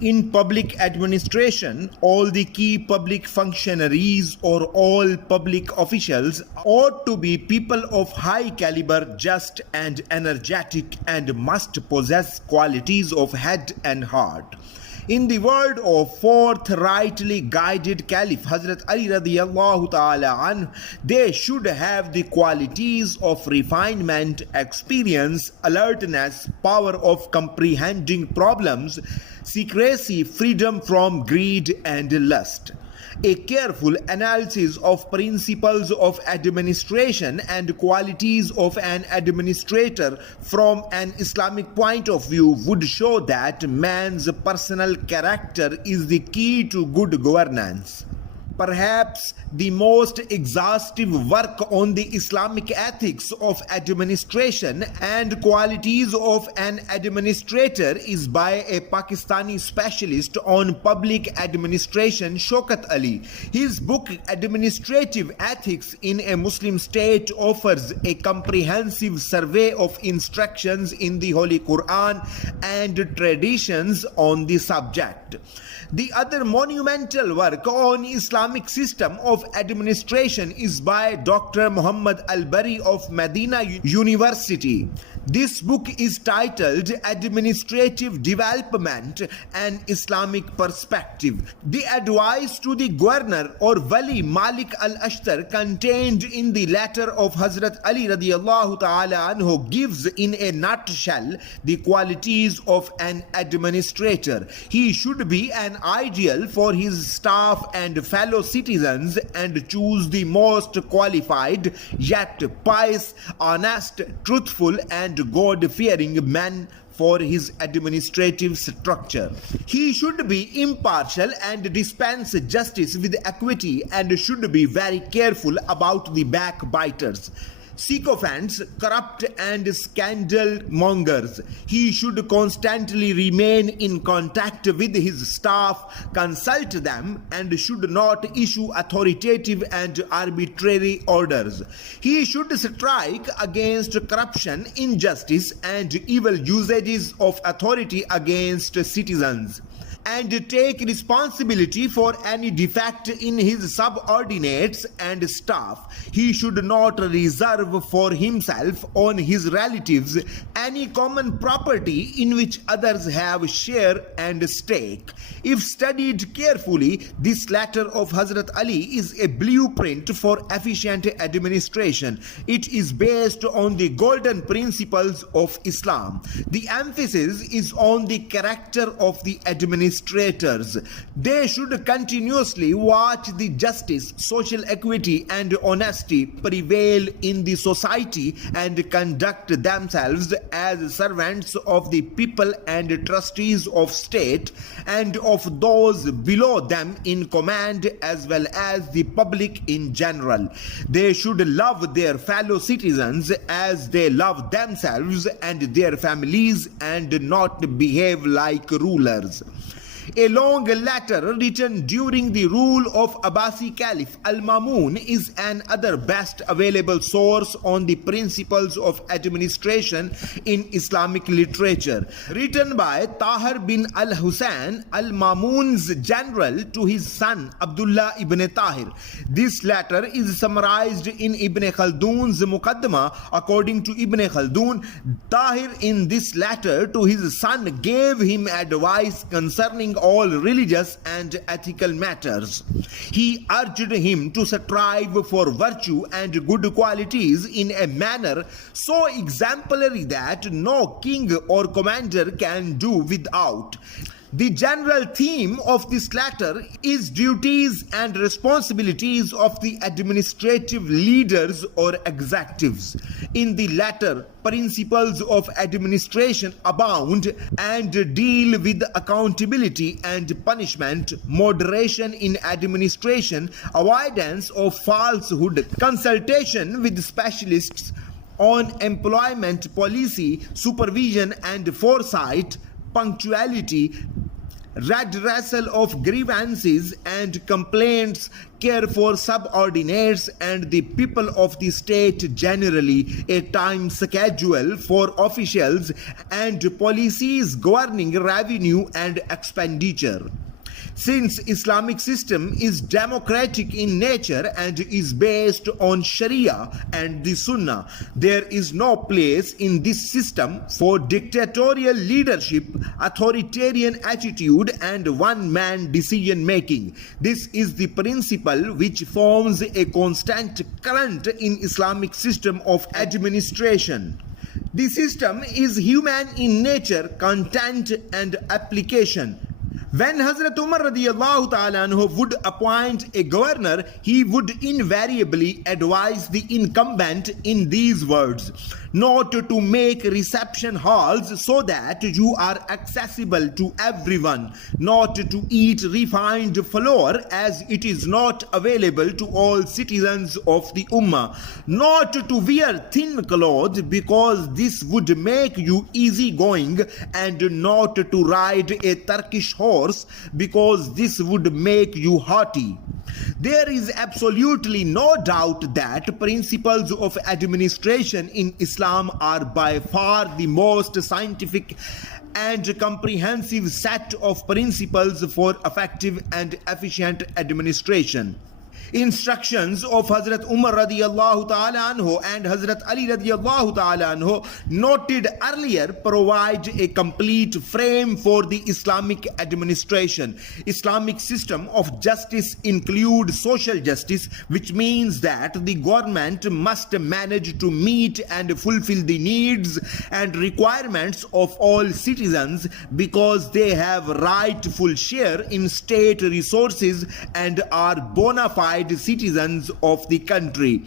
In public administration, all the key public functionaries or all public officials ought to be people of high caliber, just and energetic, and must possess qualities of head and heart. In the word of fourth rightly guided Caliph Hazrat Ali radiyallahu ta'ala anh, they should have the qualities of refinement, experience, alertness, power of comprehending problems, secrecy, freedom from greed and lust. A careful analysis of principles of administration and qualities of an administrator from an Islamic point of view would show that man's personal character is the key to good governance. Perhaps the most exhaustive work on the Islamic ethics of administration and qualities of an administrator is by a Pakistani specialist on public administration, Shaukat Ali. His book Administrative Ethics in a Muslim State offers a comprehensive survey of instructions in the Holy Quran and traditions on the subject. The other monumental work on Islamic system of administration is by Dr. Muhammad Al-Bari of Medina University. This book is titled Administrative Development and Islamic Perspective. The advice to the governor or Wali Malik al-Ashtar contained in the letter of Hazrat Ali radiyallahu ta'ala anhu gives in a nutshell the qualities of an administrator. He should be an ideal for his staff and fellow citizens and choose the most qualified, yet pious, honest, truthful and God-fearing men for his administrative structure. He should be impartial and dispense justice with equity and should be very careful about the backbiters, sycophants, corrupt and scandal mongers. He should constantly remain in contact with his staff, consult them, and should not issue authoritative and arbitrary orders. He should strike against corruption, injustice, and evil usages of authority against citizens, and take responsibility for any defect in his subordinates and staff. He should not reserve for himself or his relatives any common property in which others have share and stake. If studied carefully, this letter of Hazrat Ali is a blueprint for efficient administration. It is based on the golden principles of Islam. The emphasis is on the character of the administrators. They should continuously watch the justice, social equity and honesty prevail in the society and conduct themselves as servants of the people and trustees of state and of those below them in command as well as the public in general. They should love their fellow citizens as they love themselves and their families and not behave like rulers. A long letter written during the rule of Abbasi Caliph Al-Mamun is another best available source on the principles of administration in Islamic literature. Written by Tahir bin Al-Hussein, Al-Mamun's general, to his son Abdullah ibn Tahir. This letter is summarized in Ibn Khaldun's Muqaddimah. According to Ibn Khaldun, Tahir in this letter to his son gave him advice concerning all religious and ethical matters. He urged him to strive for virtue and good qualities in a manner so exemplary that no king or commander can do without. The general theme of this letter is duties and responsibilities of the administrative leaders or executives. In the letter, principles of administration abound and deal with accountability and punishment, moderation in administration, avoidance of falsehood, consultation with specialists on employment policy, supervision and foresight, punctuality, redressal of grievances and complaints, care for subordinates and the people of the state generally, a time schedule for officials, and policies governing revenue and expenditure. Since Islamic system is democratic in nature and is based on Sharia and the Sunnah, there is no place in this system for dictatorial leadership, authoritarian attitude and one-man decision making. This is the principle which forms a constant current in Islamic system of administration. The system is human in nature, content and application. When Hazrat Umar radiallahu ta'ala anhu would appoint a governor, he would invariably advise the incumbent in these words: not to make reception halls so that you are accessible to everyone, not to eat refined flour as it is not available to all citizens of the Ummah, not to wear thin clothes because this would make you easygoing, and not to ride a Turkish horse because this would make you haughty. There is absolutely no doubt that principles of administration in Islam are by far the most scientific and comprehensive set of principles for effective and efficient administration. Instructions of Hazrat Umar radiallahu ta'ala anhu and Hazrat Ali radiallahu ta'ala anhu noted earlier provide a complete frame for the Islamic administration. Islamic system of justice includes social justice, which means that the government must manage to meet and fulfill the needs and requirements of all citizens because they have rightful share in state resources and are bona fide citizens of the country.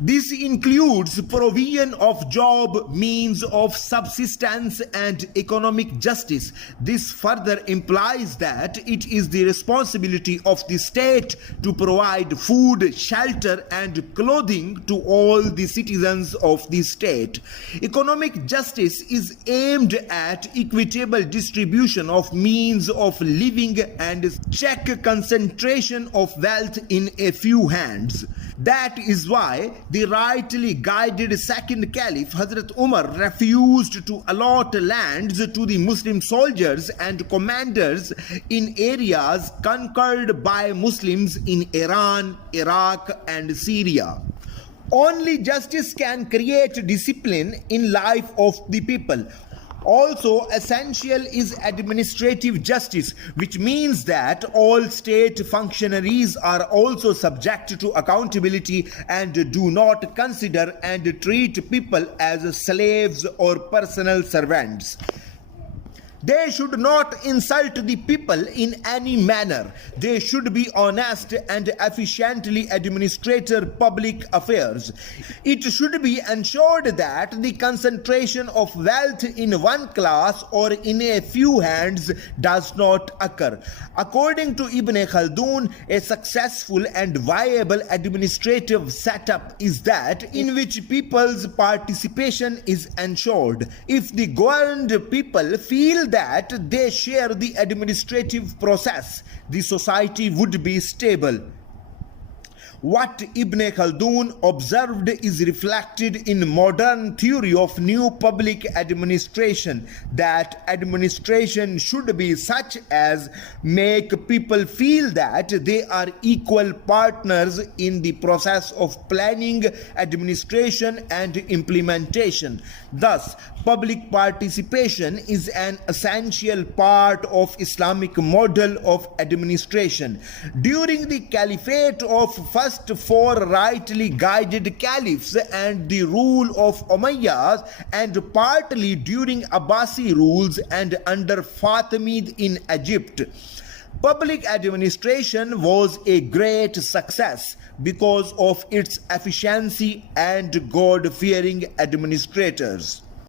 This includes provision of job, means of subsistence and economic justice. This further implies that it is the responsibility of the state to provide food, shelter and clothing to all the citizens of the state. Economic justice is aimed at equitable distribution of means of living and check concentration of wealth in a few hands. That is why the rightly guided second caliph Hazrat Umar refused to allot lands to the Muslim soldiers and commanders in areas conquered by Muslims in Iran, Iraq and Syria. Only justice can create discipline in life of the people. Also essential is administrative justice, which means that all state functionaries are also subject to accountability and do not consider and treat people as slaves or personal servants. They should not insult the people in any manner. They should be honest and efficiently administrate public affairs. It should be ensured that the concentration of wealth in one class or in a few hands does not occur. According to Ibn Khaldun, a successful and viable administrative setup is that in which people's participation is ensured. If the governed people feel that they share the administrative process, the society would be stable. What Ibn Khaldun observed is reflected in modern theory of new public administration, that administration should be such as make people feel that they are equal partners in the process of planning, administration and implementation. Thus, public participation is an essential part of Islamic model of administration. During the caliphate of first four rightly guided caliphs and the rule of Umayyads, and partly during Abbasi rules and under Fatimid in Egypt, public administration was a great success because of its efficiency and God-fearing administrators.